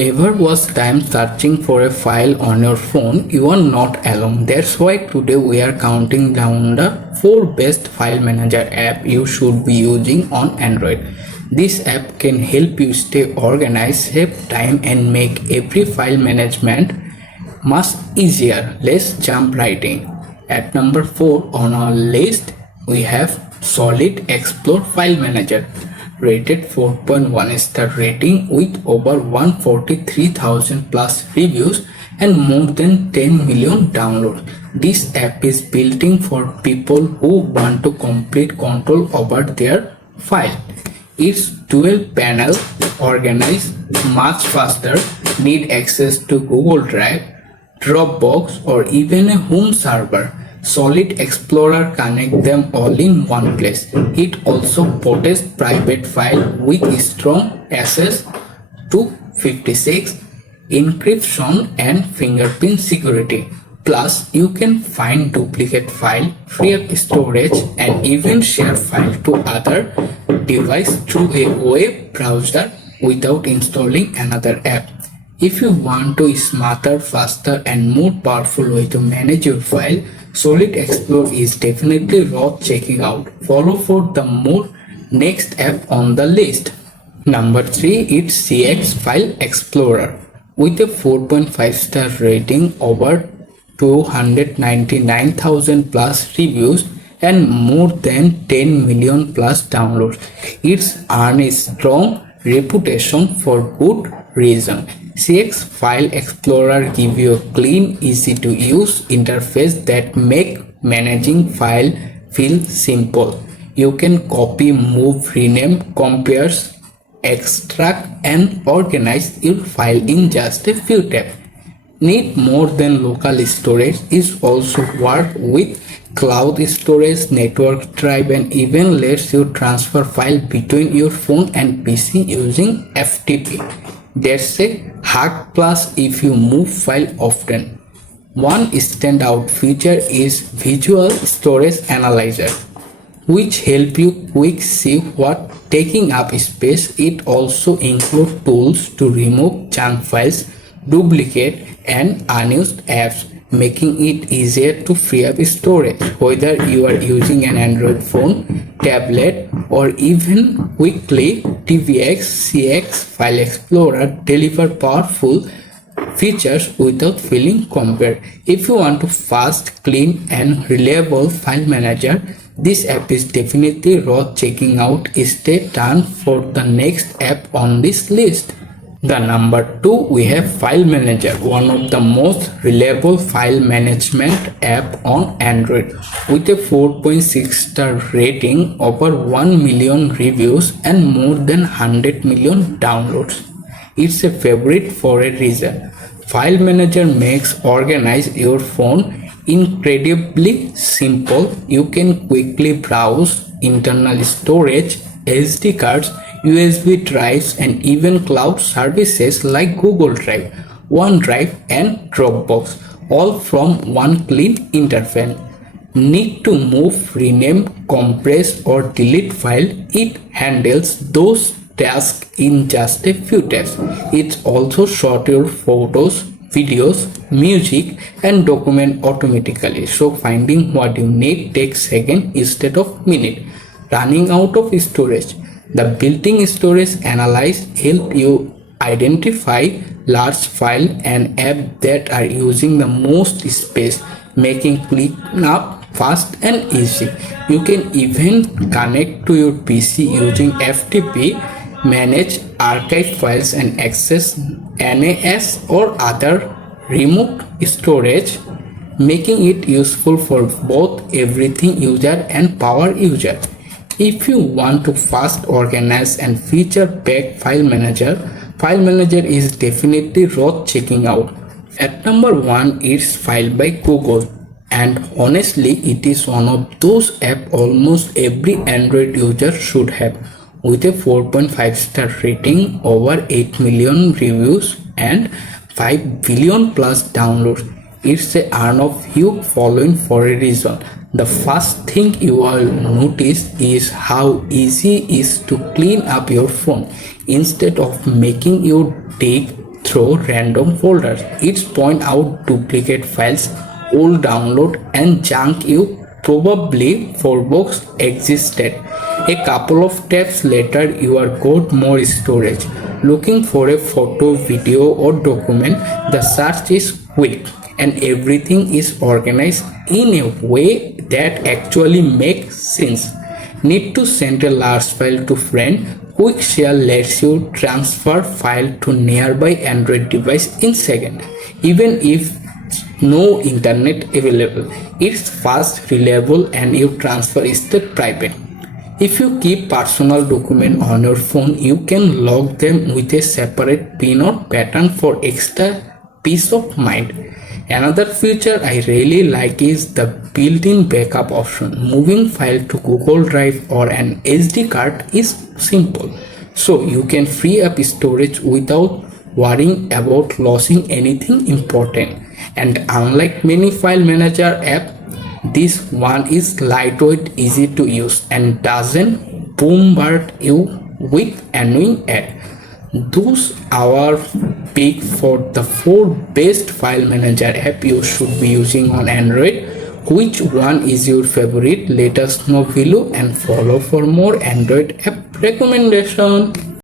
Ever was time searching for a file on your phone? You are not alone. That's why today we are counting down the 4 best file manager app you should be using on Android. This app can help you stay organized, save time and make every file management much easier. Let's jump right in. At number 4 on our list we have Solid Explore File Manager, rated 4.1 star rating with over 143,000 plus reviews and more than 10 million downloads. This app is built in for people who want to complete control over their file. It's dual panel, organized much faster, need access to Google Drive, Dropbox or even a home server. Solid Explorer connect them all in one place. It also protects private file with strong access to 56 encryption and fingerprint security. Plus, you can find duplicate file, free up storage and even share file to other device through a web browser without installing another app. If you want a smarter, faster and more powerful way to manage your file, Solid Explore is definitely worth checking out. Follow for the more next app on the list. Number 3 is CX File Explorer. With a 4.5 star rating, over 299,000 plus reviews and more than 10 million plus downloads. It's earned a strong reputation for good reason. CX File Explorer gives you a clean, easy to use interface that make managing file feel simple. You can copy, move, rename, compare, extract and organize your file in just a few taps. Need more than local storage, is also work with cloud storage, network drive and even lets you transfer file between your phone and PC using FTP. That's a hack plus if you move file often. One standout feature is Visual Storage Analyzer, which help you quick see what taking up space. It also includes tools to remove junk files, duplicate and unused apps, making it easier to free up storage. Whether you are using an Android phone, tablet or even weekly TVX, CX File Explorer deliver powerful features without feeling compared. If you want a fast, clean and reliable file manager, this app is definitely worth checking out. Stay tuned for the next app on this list. The number 2 we have File Manager, one of the most reliable file management app on Android. With a 4.6 star rating, over 1 million reviews and more than 100 million downloads. It's a favorite for a reason. File Manager makes organize your phone incredibly simple. You can quickly browse internal storage, SD cards, USB drives and even cloud services like Google Drive, OneDrive and Dropbox, all from one clean interface. Need to move, rename, compress or delete file? It handles those tasks in just a few taps. It also sort your photos, videos, music and document automatically, so finding what you need takes seconds instead of minutes. Running out of storage, the built-in storage analyze help you identify large file and app that are using the most space, making cleanup fast and easy. You can even connect to your PC using FTP, manage archive files and access NAS or other remote storage, making it useful for both everything user and power user. If you want to fast, organize and feature-packed File Manager is definitely worth checking out. At number 1 is File by Google, and honestly it is one of those apps almost every Android user should have. With a 4.5 star rating, over 8 million reviews and 5 billion plus downloads, it's a earn of huge following for a reason. The first thing you will notice is how easy it is to clean up your phone. Instead of making you dig through random folders. It points out duplicate files, old download, and junk you probably forgot existed. A couple of taps later, you are got more storage. Looking for a photo, video, or document, the search is quick and everything is organized in a way that actually makes sense. Need to send a large file to friend? Quick Share lets you transfer file to nearby Android device in seconds, even if no internet available. It's fast, reliable, and your transfer is still private. If you keep personal document on your phone, you can log them with a separate pin or pattern for extra peace of mind. Another feature I really like is the built-in backup option. Moving file to Google Drive or an SD card is simple, so you can free up storage without worrying about losing anything important. And unlike many file manager app, this one is lightweight, easy to use, and doesn't bombard you with annoying ads. Those are pick for the 4 best file manager app you should be using on Android. Which one is your favorite? Let us know below and follow for more Android app recommendation.